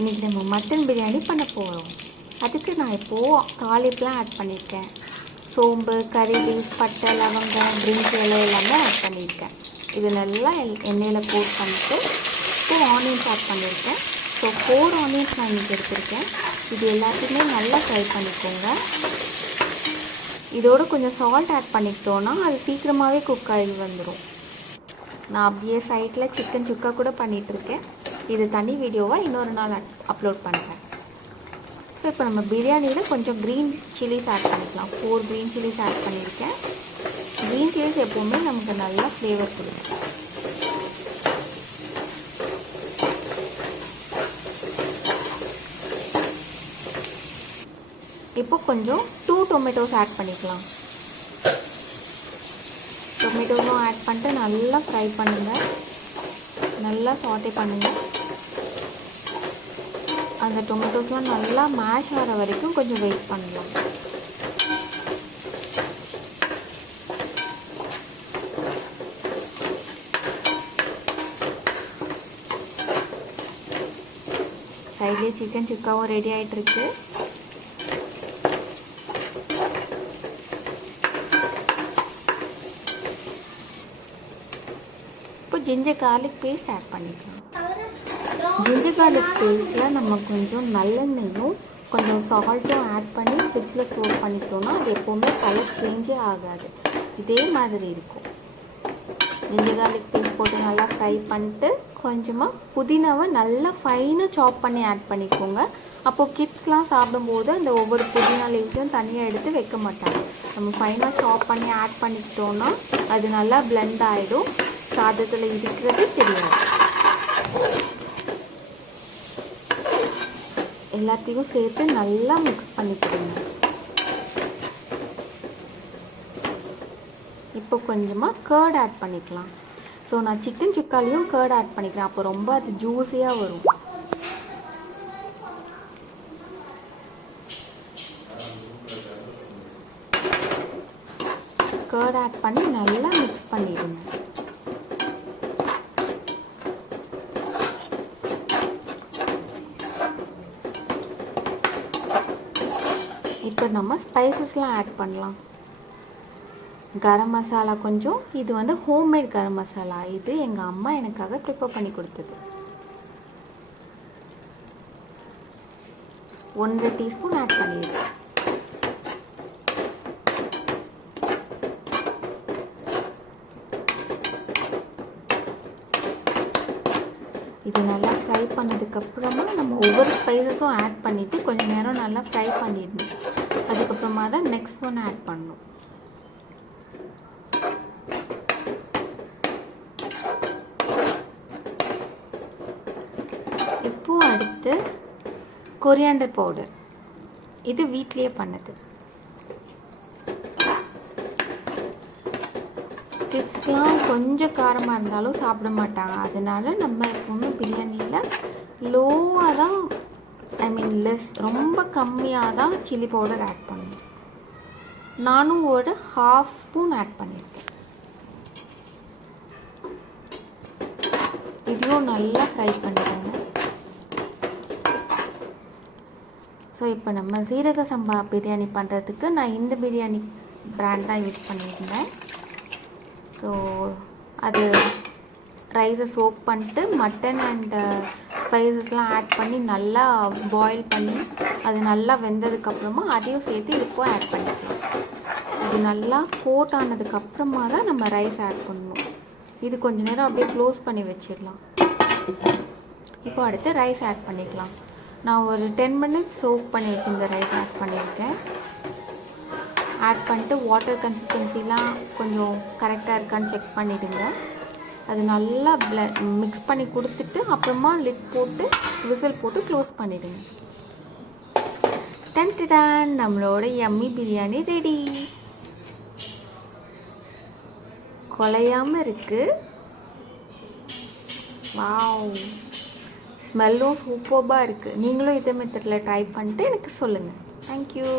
இன்றைக்கி நம்ம மட்டன் பிரியாணி பண்ண போகிறோம். அதுக்கு நான் இப்போது தாளிப்பெலாம் ஆட் பண்ணியிருக்கேன். சோம்பு, கறி லீஃப், பட்டை, லவங்கம், பிரிஞ்சி இலை எல்லாமே ஆட் பண்ணியிருக்கேன். இது நல்லா எண்ணெயில் கோட் பண்ணிவிட்டு இப்போது ஆனியன்ஸ் ஆட் பண்ணியிருக்கேன். ஸோ 4 ஆனியன்ஸ் நான் இன்றைக்கி எடுத்திருக்கேன். இது எல்லாத்தையுமே நல்லா ஃப்ரை பண்ணிக்கோங்க. இதோடு கொஞ்சம் சால்ட் ஆட் பண்ணிக்கிட்டோன்னா அது சீக்கிரமாகவே குக் ஆகி வந்துடும். நான் அப்படியே சைடில் சிக்கன் சுக்கா கூட பண்ணிகிட்ருக்கேன். இது தனி வீடியோவாக இன்னொரு நாள் அப்லோட் பண்ணுறேன். ஸோ இப்போ நம்ம பிரியாணியில் கொஞ்சம் க்ரீன் சில்லிஸ் ஆட் பண்ணிக்கலாம். 4 க்ரீன் சில்லிஸ் ஆட் பண்ணியிருக்கேன். க்ரீன் சில்லிஸ் எப்போவுமே நமக்கு நல்லா ஃப்ளேவர் கொடுக்கும். இப்போ கொஞ்சம் 2 டொமேட்டோஸ் ஆட் பண்ணிக்கலாம். டொமேட்டோஸும் ஆட் பண்ணிட்டு நல்லா ஃப்ரை பண்ணுங்கள், நல்லா சாட்டே பண்ணுங்கள். அந்த டொமேட்டோஸ்லாம் நல்லா மேஷ் ஆகிற வரைக்கும் கொஞ்சம் வெயிட் பண்ணலாம். சைட்லேயே சிக்கன் சுக்காவும் ரெடி ஆகிட்டுருக்கு. இப்போ ஜிஞ்சர் கார்லிக் பேஸ்ட் ஆட் பண்ணிக்கலாம். ஜிஞ்சர் கார்லிக் பேஸ்ட்டில் நம்ம கொஞ்சம் நல்லெண்ணெயும் கொஞ்சம் சால்ட்டும் ஆட் பண்ணி ஃப்ரிட்ஜில் ஸ்டோர் பண்ணிட்டோம்னா அது எப்போவுமே கலர் சேஞ்சே ஆகாது, இதே மாதிரி இருக்கும். ஜிஞ்சர் கார்லிக் பேஸ்ட் போட்டு நல்லா ஃப்ரை பண்ணிட்டு கொஞ்சமாக புதினாவை நல்லா ஃபைனாக சாப் பண்ணி ஆட் பண்ணிக்கோங்க. அப்போது கிட்ஸ்லாம் சாப்பிடும்போது அந்த ஒவ்வொரு புதினா லீவ்ஸையும் தனியாக எடுத்து வைக்க மாட்டாங்க. நம்ம ஃபைனாக சாப் பண்ணி ஆட் பண்ணிக்கிட்டோன்னா அது நல்லா பிளெண்ட் ஆகிடும், சாதத்தில் இருக்கிறது தெரியாது. எல்லாத்தையும் சேர்த்து நல்லா மிக்ஸ் பண்ணிக்கிடுங்க. இப்போ கொஞ்சமாக கர்ட் ஆட் பண்ணிக்கலாம். ஸோ நான் சிக்கன் சுக்காலையும் கர்ட் ஆட் பண்ணிக்கிறேன், அப்போ ரொம்ப அது ஜூஸியாக வரும். கர்ட் ஆட் பண்ணி நல்லா மிக்ஸ் பண்ணிடுங்க. இப்போ நம்ம ஸ்பைசஸ்லாம் ஆட் பண்ணலாம். கரம் மசாலா கொஞ்சம், இது வந்து ஹோம்மேட் கரம் மசாலா, இது எங்கள் அம்மா எனக்காக ப்ரிப்பேர் பண்ணி கொடுத்தது. 1 டீஸ்பூன் ஆட் பண்ணிடுறேன். இது நல்லா ஃப்ரை பண்ணதுக்கப்புறமா நம்ம ஒவ்வொரு ஸ்பைசஸும் ஆட் பண்ணிவிட்டு கொஞ்சம் நேரம் நல்லா ஃப்ரை பண்ணிடணும். அதுக்கப்புறமா தான் நெக்ஸ்ட் ஒன் ஆட் பண்ணணும். இப்போ அடுத்து கொரியாண்டர் பவுடர், இது வீட்லேயே பண்ணது. கிட்ஸ்லாம் கொஞ்சம் காரமாக இருந்தாலும் சாப்பிட மாட்டாங்க, அதனால நம்ம எப்பவுமே பிரியாணியில் லோவாக தான், ரொம்ப கம்மியாக தான் சில்லி பவுடர் ஆட் பண்ணணும். நானும் ஒரு 1/2 ஸ்பூன் ஆட் பண்ணியிருக்கேன். இதையும் நல்லா ஃப்ரை பண்ணிடுங்க. ஸோ இப்போ நம்ம சீரக சம்பா பிரியாணி பண்ணுறதுக்கு நான் இந்த பிரியாணி பிராண்ட் தான் யூஸ் பண்ணியிருந்தேன். ஸோ அது ரைஸை சோக் பண்ணிட்டு மட்டன் அண்ட் ஸ்பைசஸ்லாம் ஆட் பண்ணி நல்லா பாயில் பண்ணி அது நல்லா வெந்ததுக்கப்புறமா அதையும் சேர்த்து இப்போ ஆட் பண்ணிக்கலாம். இது நல்லா கோட் ஆனதுக்கப்புறமா தான் நம்ம ரைஸ் ஆட் பண்ணணும். இது கொஞ்சம் நேரம் அப்படியே க்ளோஸ் பண்ணி வச்சிடலாம். இப்போ அடுத்து ரைஸ் ஆட் பண்ணிக்கலாம். நான் ஒரு 10 மினிட்ஸ் சோக் பண்ணி வச்சுருந்த ரைஸ் ஆட் பண்ணியிருக்கேன். ஆட் பண்ணிட்டு வாட்டர் கன்சிஸ்டன்சிலாம் கொஞ்சம் கரெக்டாக இருக்கான்னு செக் பண்ணிவிடுங்க. அது நல்லா மிக்ஸ் பண்ணி கொடுத்துட்டு அப்புறமா லிட் போட்டு விசில் போட்டு க்ளோஸ் பண்ணிவிடுங்க. டன் நம்மளோட யம்மி பிரியாணி ரெடி. குலையாமல் இருக்குது. வாவ், ஸ்மெல்லும் சூப்பராக இருக்குது. நீங்களும் இதே மெத்தடில் ட்ரை பண்ணிட்டு எனக்கு சொல்லுங்கள். தேங்க்யூ.